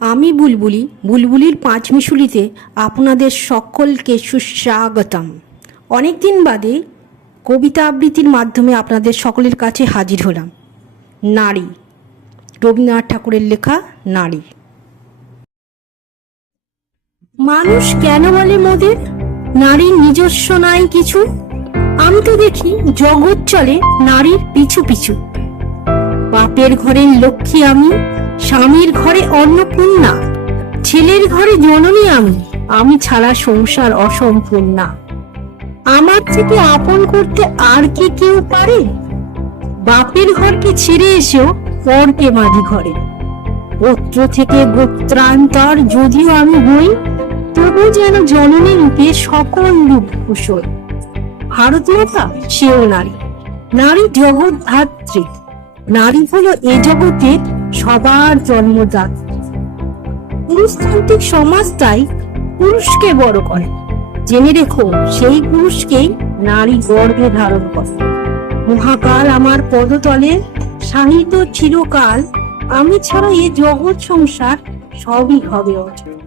আমি বুলবুলি, বুলবুলির পাঁচমিশুলিতে আপনাদের সকলকে সুস্বাগতম। অনেকদিন বাদে কবিতা আবৃত্তির মাধ্যমে আপনাদের সকলের কাছে হাজির হলাম। নারী, রবীন্দ্রনাথ ঠাকুরের লেখা নারী। মানুষ কেন বলে মোদের নারীর নিজস্ব নাই কিছু? আমি তো দেখি জগৎ চলে নারীর পিছু পিছু। বাপের ঘরের লক্ষ্মী আমি, স্বামীর ঘরে অন্নপূর্ণা, ছেলের ঘরে জননী আমি ছাড়া সংসার অসম্পূর্ণা। আমার থেকে আপন করতে আর কি কেউ পারে? বাপের ঘরকে ছেড়ে এসেও পরকে মাঝি ঘরে। গোত্র থেকে গোত্রান্তর যদিও আমি হই, তবু যেন জননী রূপে সকল রূপ কুশল। ভারত মাতা সেও নারী, নারী জগৎ ধাত্রী। নারী হলো এ জগতের সবার জন্মদাত্রী। পুরুষতান্ত্রিক সমাজটাই পুরুষকে বড় করে। জেনে রেখো সেই পুরুষকেই নারী গর্ভে ধারণ করে। মহাকাল আমার পদতলে সাহিত্য চিরকাল, আমি ছাড়া এ জগৎ সংসার সবই হবে অচল।